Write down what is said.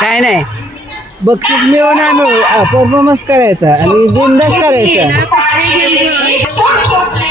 काय नाही बक्षीस मिळवून आम्ही परफॉर्मन्स करायचा आणि दुंदच करायचा